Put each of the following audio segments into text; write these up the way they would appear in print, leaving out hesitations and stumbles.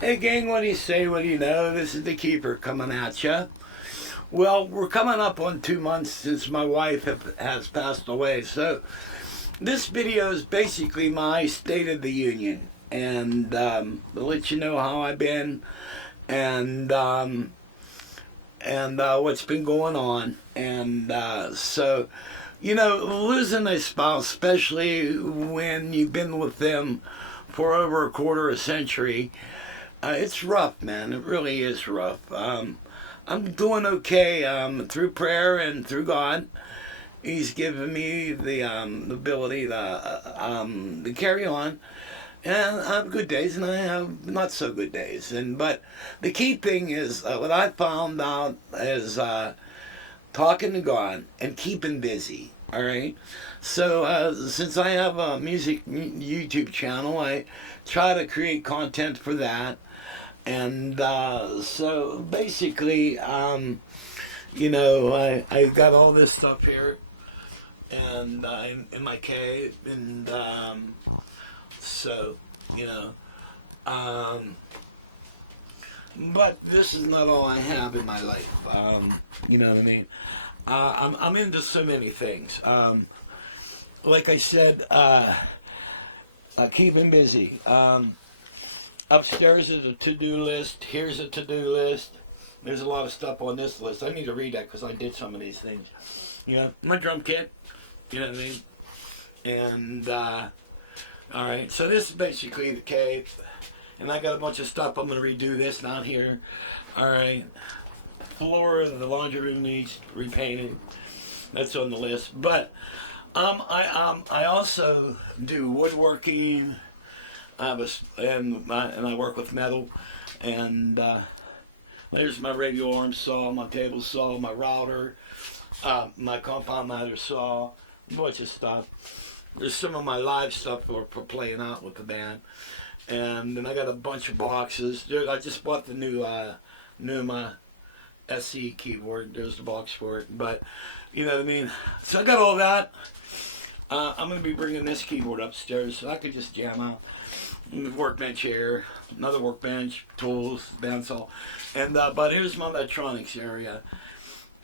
Hey gang, what do you say? What do you know? This is the Keeper coming at ya. Well, we're coming up on 2 months since my wife has passed away, so this video is basically my State of the Union, and to let you know how I've been, and what's been going on, and so losing a spouse, especially when you've been with them for over a quarter of a century. It's rough, man. It really is rough. I'm doing okay through prayer and through God. He's given me the ability to carry on. And I have good days and I have not so good days. But the key thing is what I found out is talking to God and keeping busy. All right. So since I have a music YouTube channel, I try to create content for that. And so basically, I got all this stuff here, and in my cave, and so you know, um, but this is not all I have in my life. You know what I mean? I'm into so many things. Like I said, keeping busy. Upstairs is a to-do list. Here's a to-do list. There's a lot of stuff on this list. I need to read that because I did some of these things. My drum kit. You know what I mean? And, all right. So this is basically the cave. And I got a bunch of stuff. I'm going to redo this down here. All right. Floor of the laundry room needs repainting. That's on the list. But I also do woodworking. And I work with metal, and there's my radial arm saw, my table saw, my router, my compound miter saw, a bunch of stuff. There's some of my live stuff for playing out with the band, and then I got a bunch of boxes. I just bought the new my SE keyboard. There's the box for it, but you know what I mean. So I got all that. I'm gonna be bringing this keyboard upstairs so I could just jam out. Workbench here, another workbench, tools, bandsaw, and but here's my electronics area.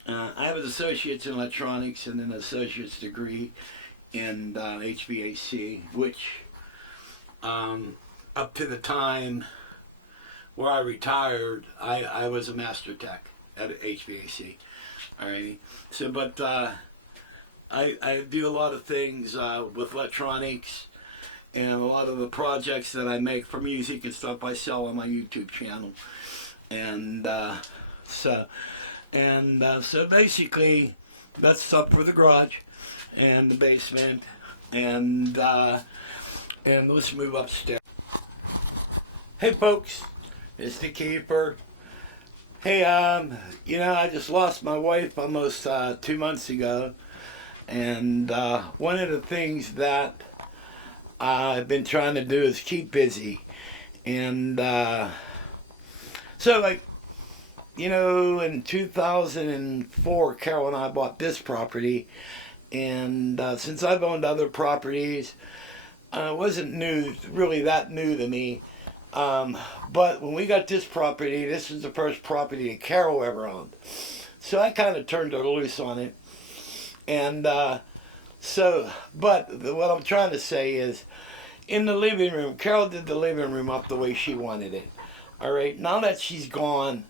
I have an associate's in electronics and an associate's degree in HVAC, which up to the time where I retired, I was a master tech at HVAC. Alrighty, so but I do a lot of things with electronics. And a lot of the projects that I make for music and stuff I sell on my YouTube channel. And so basically that's stuff for the garage and the basement. And let's move upstairs. Hey folks, it's the Keeper. Hey, I just lost my wife almost 2 months ago. And one of the things that I've been trying to do is keep busy. And so in 2004, Carol and I bought this property. And since I've owned other properties, it wasn't really that new to me. But when we got this property, this was the first property that Carol ever owned. So I kind of turned her loose on it. And but what I'm trying to say is, in the living room, Carol did the living room up the way she wanted it. All right, now that she's gone,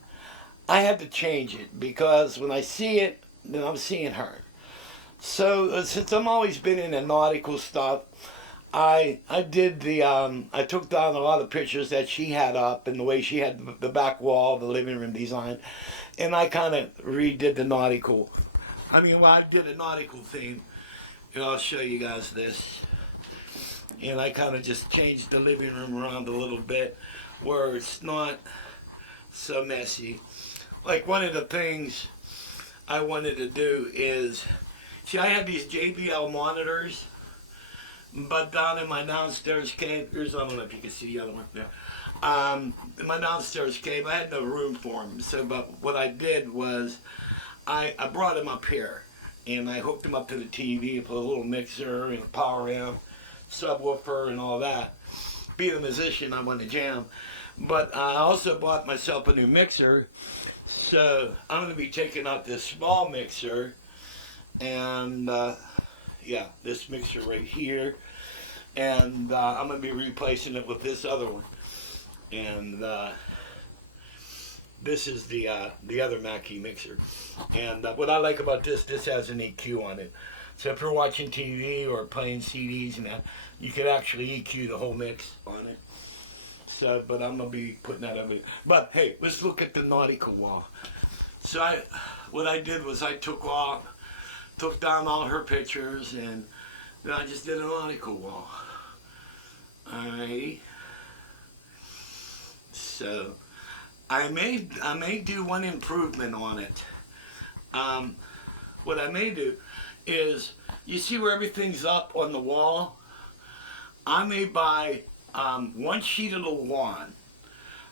I had to change it because when I see it, then I'm seeing her. So since I'm always been in the nautical stuff, I took down a lot of pictures that she had up and the way she had the back wall, the living room design, and I kind of redid the nautical. I did a nautical theme. And I'll show you guys this. And I kind of just changed the living room around a little bit where it's not so messy. Like one of the things I wanted to do is, see, I had these JBL monitors, but down in my downstairs cave, I don't know if you can see the other one there. In my downstairs cave, I had no room for them. So, but what I did was, I brought them up here. And I hooked them up to the TV, put a little mixer and a power amp, subwoofer and all that. Being a musician, I wanted to jam. But I also bought myself a new mixer. So I'm going to be taking out this small mixer and yeah, this mixer right here, and I'm going to be replacing it with this other one. And this is the other Mackie mixer. And what I like about this has an EQ on it. So if you're watching TV or playing CDs and that, you could actually EQ the whole mix on it. So, but I'm gonna be putting that over. But hey, let's look at the nautical wall. So what I did was I took down all her pictures, and then I just did a nautical wall. Alrighty. So I may do one improvement on it. What I may do is, you see where everything's up on the wall? I may buy one sheet of the lawn,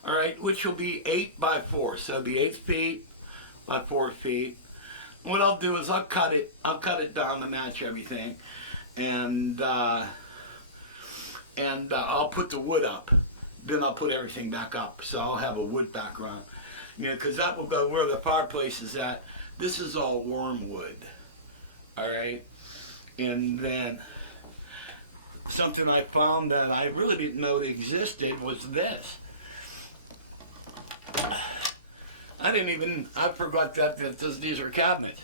all right, which will be 8 by 4, so it'll be 8 feet by 4 feet. And what I'll do is I'll cut it down to match everything, and I'll put the wood up. Then I'll put everything back up, so I'll have a wood background. You know, because that will go where the fireplace is at. This is all warm wood, all right? And then something I found that I really didn't know existed was this. I forgot that these are cabinets.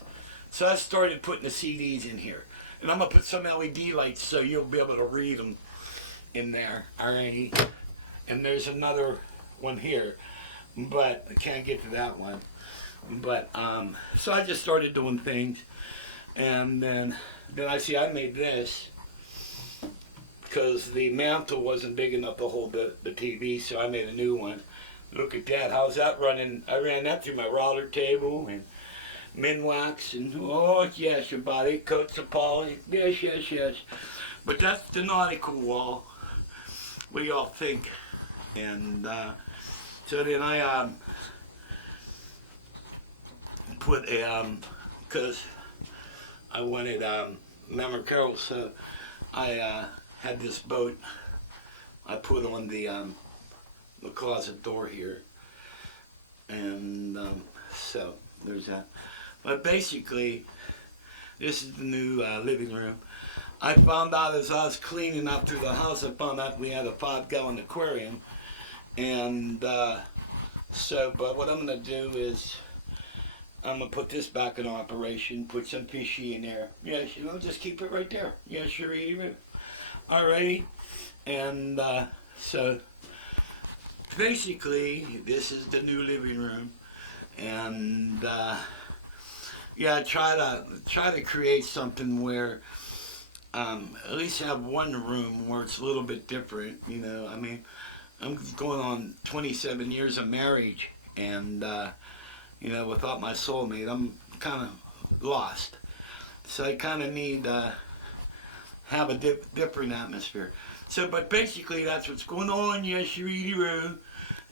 So I started putting the CDs in here. And I'm going to put some LED lights so you'll be able to read them in there, alrighty? And there's another one here, but I can't get to that one. But, so I just started doing things. And then I made this because the mantle wasn't big enough to hold the TV, so I made a new one. Look at that. How's that running? I ran that through my router table and Minwax and, oh, yes, your body coats of poly. Yes, yes, yes. But that's the nautical wall. What do y'all think? And so then I put a, because I wanted Mama Carol, so I had this boat I put on the closet door here, and so there's that. But basically, this is the new living room. I found out as I was cleaning up through the house, I found out we had a 5-gallon aquarium, and but what I'm going to do is I'm going to put this back in operation, put some fishy in there. Yes, just keep it right there. Yes, you're eating it. Alrighty, and so basically this is the new living room, and yeah, try to create something where at least have one room where it's a little bit different. You know, I mean, I'm going on 27 years of marriage, and you know, without my soulmate, I'm kind of lost. So I kind of need have a different atmosphere. So, but basically that's what's going on. Yes, you're eating room.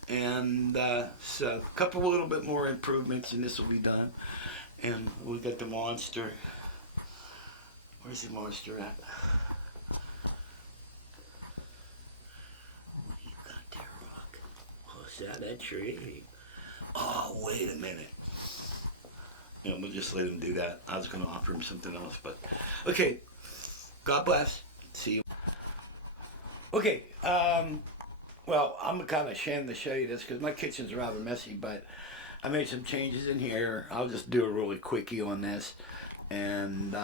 And so a couple little bit more improvements and this will be done. And we got the monster. Where's the monster at? What do you got there, Rock? Oh, is that a tree? Oh, wait a minute. You know, we'll just let him do that. I was going to offer him something else, but okay. God bless. See you. Okay, well, I'm kind of ashamed to show you this because my kitchen's rather messy, but I made some changes in here. I'll just do a really quickie on this and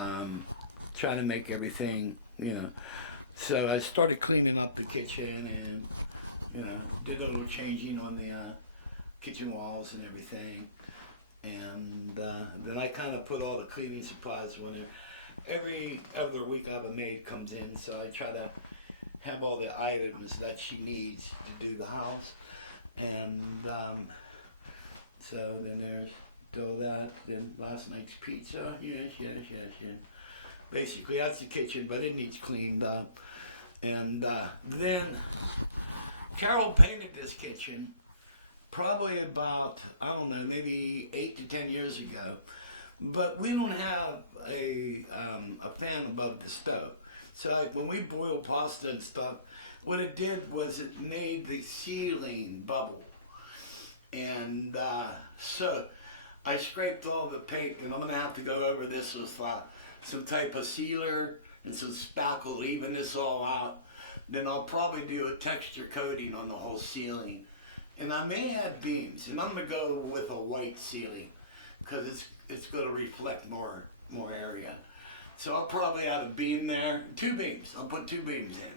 trying to make everything, you know. So I started cleaning up the kitchen and, you know, did a little changing on the kitchen walls and everything. And then I kind of put all the cleaning supplies on there. Every other week I have a maid comes in, so I try to have all the items that she needs to do the house. And so then there's all that. Then last night's pizza. Yes. Basically that's the kitchen, but it needs cleaned up. And then Carol painted this kitchen probably about, I don't know, maybe 8 to 10 years ago. But we don't have a fan above the stove. So like when we boil pasta and stuff, what it did was it made the ceiling bubble. And so I scraped all the paint, and I'm going to have to go over this with some type of sealer and some spackle to even this all out. Then I'll probably do a texture coating on the whole ceiling. And I may add beams, and I'm going to go with a white ceiling because it's going to reflect more area. So I'll probably add a beam there, 2 beams. I'll put 2 beams in.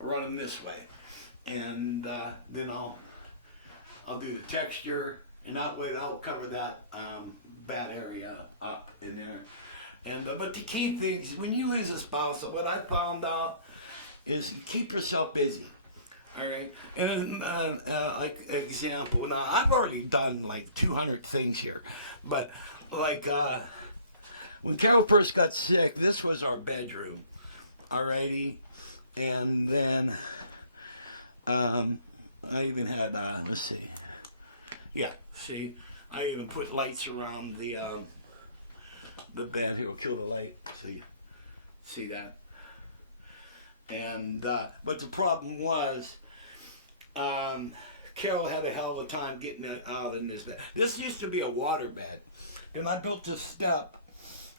I'll run them this way. And then I'll do the texture, and that way I'll cover that bad area up in there. And but the key things, when you lose a spouse, what I found out is keep yourself busy. All right. And like example, now I've already done like 200 things here, but like when Carol first got sick, this was our bedroom. Alrighty, and then I even had let's see. Yeah, see, I even put lights around the bed. It'll kill the light. See that? And but the problem was, Carol had a hell of a time getting it out in this bed. This used to be a water bed, and I built this step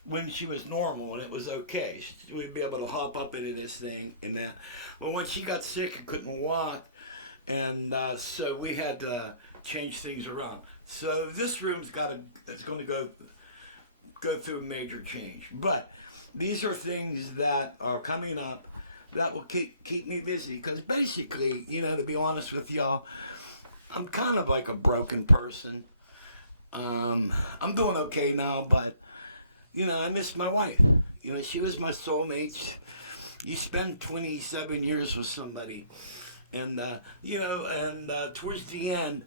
when she was normal, and it was okay. We'd be able to hop up into this thing and that. But when she got sick and couldn't walk, and so we had to change things around. So this room's it's going to go through a major change. But these are things that are coming up that will keep me busy. Because basically, to be honest with y'all, I'm kind of like a broken person. I'm doing okay now, but I miss my wife. She was my soulmate. You spend 27 years with somebody. And, towards the end,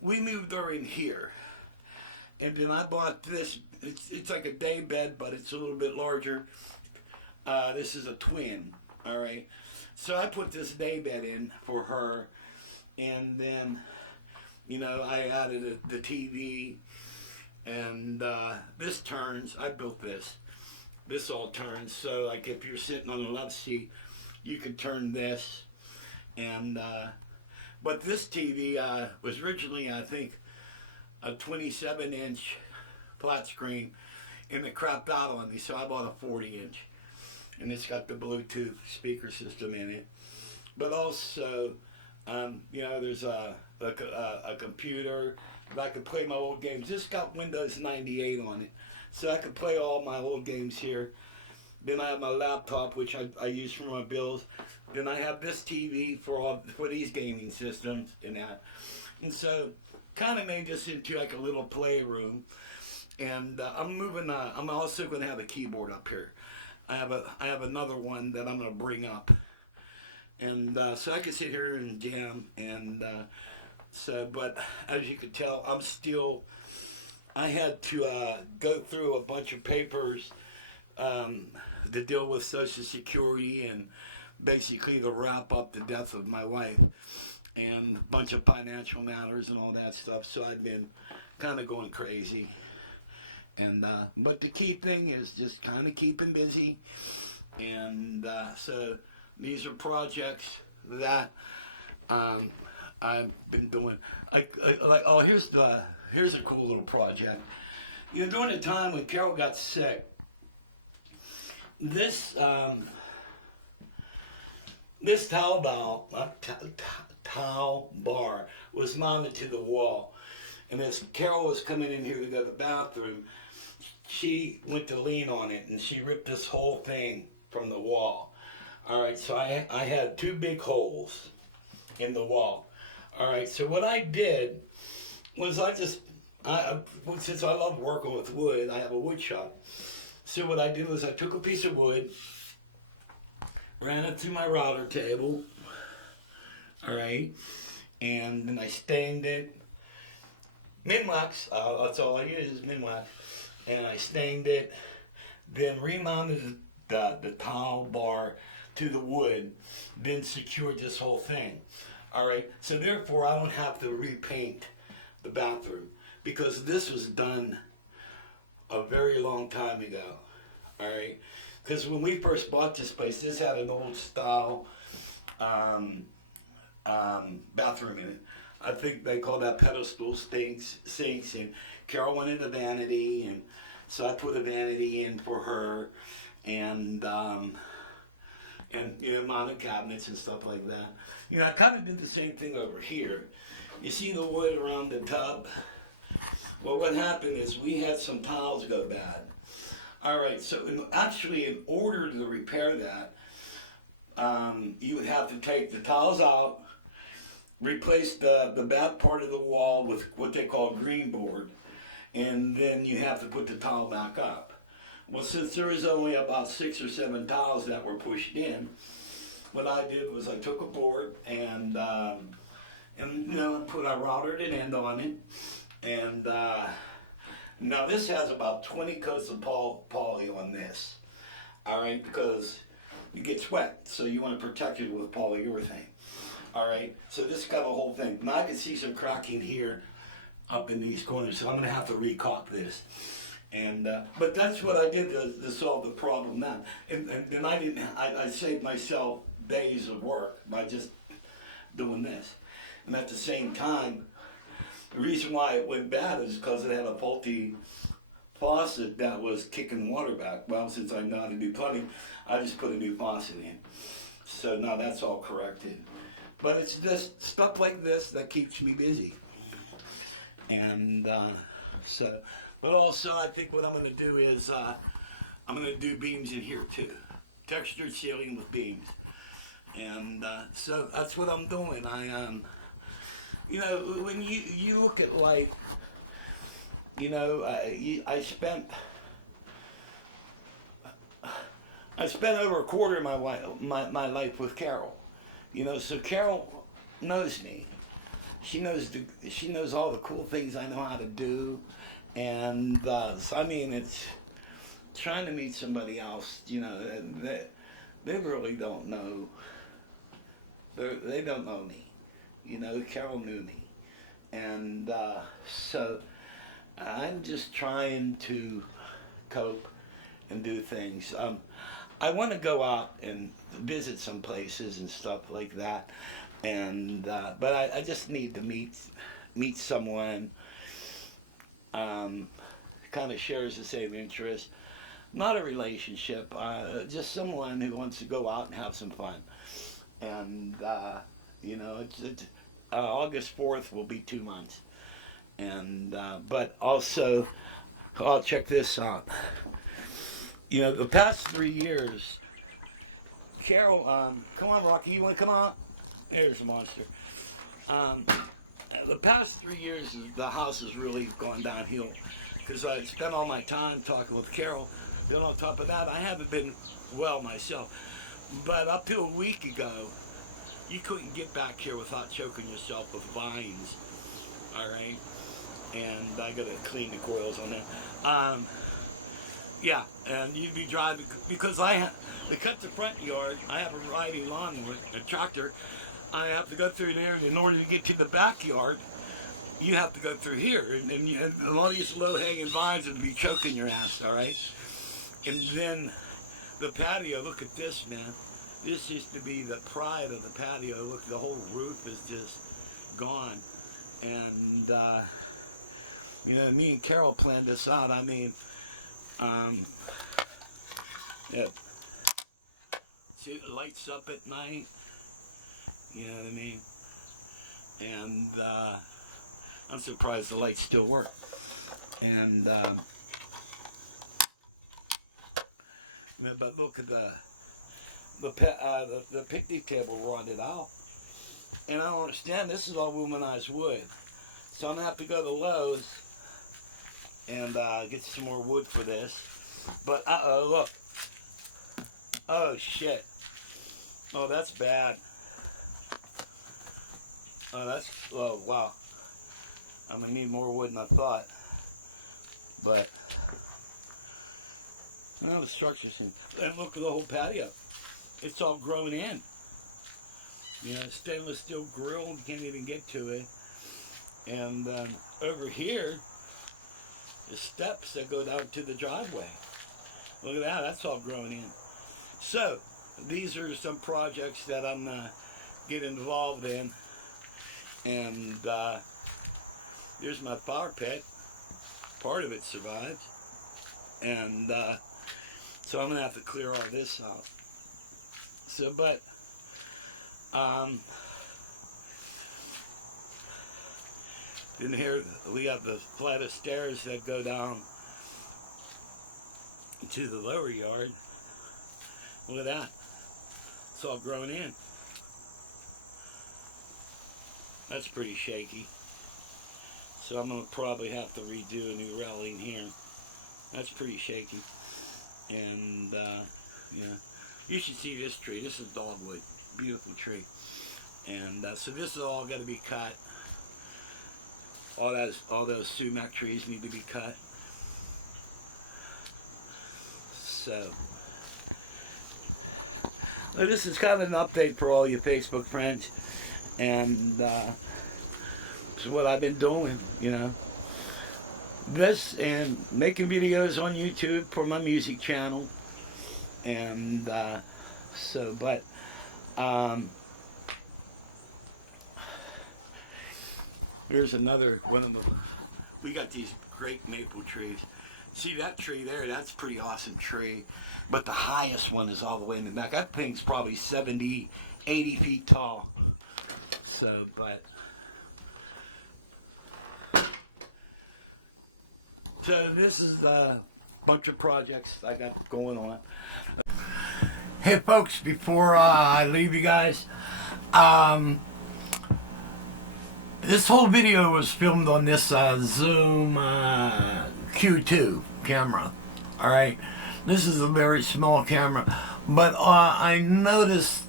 we moved her in here. And then I bought this. It's like a day bed, but it's a little bit larger. This is a twin, all right? So I put this day bed in for her. And then, I added the TV. And this turns. I built this. This all turns. So, like, if you're sitting on the love seat, you can turn this. And but this TV was originally, I think, a 27-inch flat screen, and it crapped out on me, so I bought a 40-inch, and it's got the Bluetooth speaker system in it. But also, there's a computer. I could play my old games. This got Windows 98 on it, so I could play all my old games here. Then I have my laptop, which I use for my bills. Then I have this TV for these gaming systems and that. And so, kind of made this into like a little playroom. And I'm also going to have a keyboard up here. I have another one that I'm going to bring up. And so I can sit here and jam. And but as you can tell, I had to go through a bunch of papers to deal with Social Security and basically to wrap up the death of my wife and a bunch of financial matters and all that stuff. So I've been kind of going crazy. And but the key thing is just kind of keeping busy. And so these are projects that I've been doing. Here's a cool little project. During the time when Carol got sick, this towel bar was mounted to the wall, and as Carol was coming in here to go to the bathroom, she went to lean on it, and she ripped this whole thing from the wall. All right, so I had 2 big holes in the wall. All right, so what I did was since I love working with wood, I have a wood shop. So what I did was I took a piece of wood, ran it through my router table, all right, and then I stained it. Minwax, that's all I use is Minwax. And I stained it, then remounted the towel bar to the wood, then secured this whole thing. All right, so therefore I don't have to repaint the bathroom because this was done a very long time ago. All right, because when we first bought this place, this had an old style um, bathroom in it. I think they call that pedestal sinks, and Carol wanted a vanity, and so I put a vanity in for her, and modern cabinets and stuff like that. I kind of did the same thing over here. You see the wood around the tub? Well, what happened is we had some tiles go bad. All right, so in order to repair that, you would have to take the tiles out, replace the bad part of the wall with what they call green board, and then you have to put the tile back up. Well, since there was only about 6 or 7 tiles that were pushed in, what I did was I took a board and I routed an end on it, and now this has about 20 coats of poly on this. All right, because it gets wet, so you want to protect it with polyurethane. All right, so this got a whole thing. Now I can see some cracking here up in these corners, so I'm going to have to re-caulk this. And but that's what I did to solve the problem now. And I saved myself days of work by just doing this. And at the same time, the reason why it went bad is because it had a faulty faucet that was kicking water back. Well, since I know how to do plumbing, I just put a new faucet in. So now that's all corrected. But it's just stuff like this that keeps me busy. And but also I think what I'm going to do is I'm going to do beams in here too. Textured ceiling with beams. And so that's what I'm doing. When you look at like, I spent over a quarter of my life with Carol. So Carol knows me. She knows all the cool things I know how to do, and so, I mean, it's trying to meet somebody else. They really don't know. They don't know me. Carol knew me, and so I'm just trying to cope and do things. I want to go out and visit some places and stuff like that, and but I just need to meet someone kind of shares the same interest. Not a relationship, just someone who wants to go out and have some fun. And it's August 4th will be 2 months, and but also, I'll check this out. The past 3 years, Carol, come on, Rocky, you want to come on? There's a monster. The past 3 years, the house has really gone downhill because I spent all my time talking with Carol. Then on top of that, I haven't been well myself. But up to a week ago, you couldn't get back here without choking yourself with vines. All right, and I gotta clean the coils on there. Yeah, and you'd be driving, because to cut the front yard, I have a riding lawnmower, a tractor. I have to go through there, and in order to get to the backyard, you have to go through here, and you have a lot of these low-hanging vines would be choking your ass, all right? And then the patio, look at this, man. This used to be the pride of the patio. Look, the whole roof is just gone. And, me and Carol planned this out. I mean, yeah. See, the lights up at night. You know what I mean? And I'm surprised the lights still work. And but look at the picnic table rotted out. And I don't understand. This is all womanized wood, so I'm gonna have to go to Lowe's and get some more wood for this. But look. Oh shit. Oh, that's bad. Oh wow. I'm gonna need more wood than I thought. But the structure's in. And look at the whole patio. It's all grown in. Stainless steel grill. You can't even get to it. And over here, the steps that go down to the driveway. Look at that. That's all grown in. So these are some projects that I'm get involved in. And here's my flower pit. Part of it survived. And so I'm going to have to clear all this out. So, but in here we have the flight of stairs that go down to the lower yard. Look at that. It's all grown in. That's pretty shaky. So I'm going to probably have to redo a new railing here. That's pretty shaky. And, yeah. You should see this tree. This is dogwood. Beautiful tree. And so this is all got to be cut. All those sumac trees need to be cut. So this is kind of an update for all you Facebook friends. And this is what I've been doing, you know. This and making videos on YouTube for my music channel. And so, but here's another one of them. We got these great maple trees. See that tree there? That's a pretty awesome tree. But the highest one is all the way in the back. That thing's probably 70, 80 feet tall. So, but so this is a bunch of projects I got going on. Hey folks, before I leave you guys, this whole video was filmed on this Zoom Q2 camera. Alright, this is a very small camera, but I noticed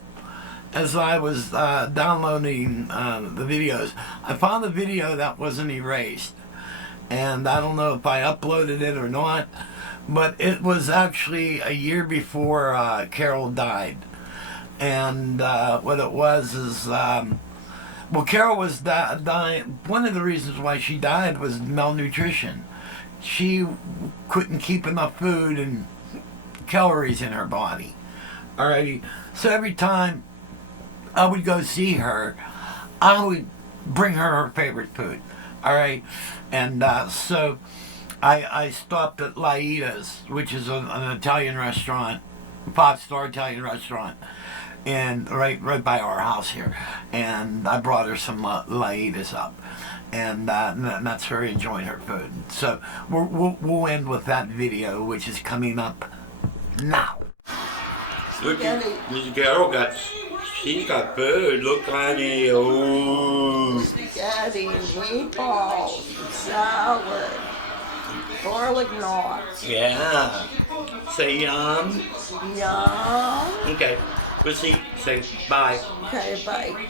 as I was downloading the videos, I found a video that wasn't erased. And I don't know if I uploaded it or not, but it was actually a year before Carol died. And what it was is, well, Carol was dying. One of the reasons why she died was malnutrition. She couldn't keep enough food and calories in her body. Alrighty, so every time I would go see her, I would bring her favorite food. Alright, and so I stopped at Laida's, which is an Italian restaurant, 5-star Italian restaurant, and right by our house here. And I brought her some Laida's up, and that's her enjoying her food. So we'll end with that video, which is coming up now. Look, Miss Carol she's got food. Look, honey. Oh. Spaghetti and meatballs, salad, garlic knots. Yeah. Say yum. Yum. Okay. We'll see. Say bye. Okay, bye.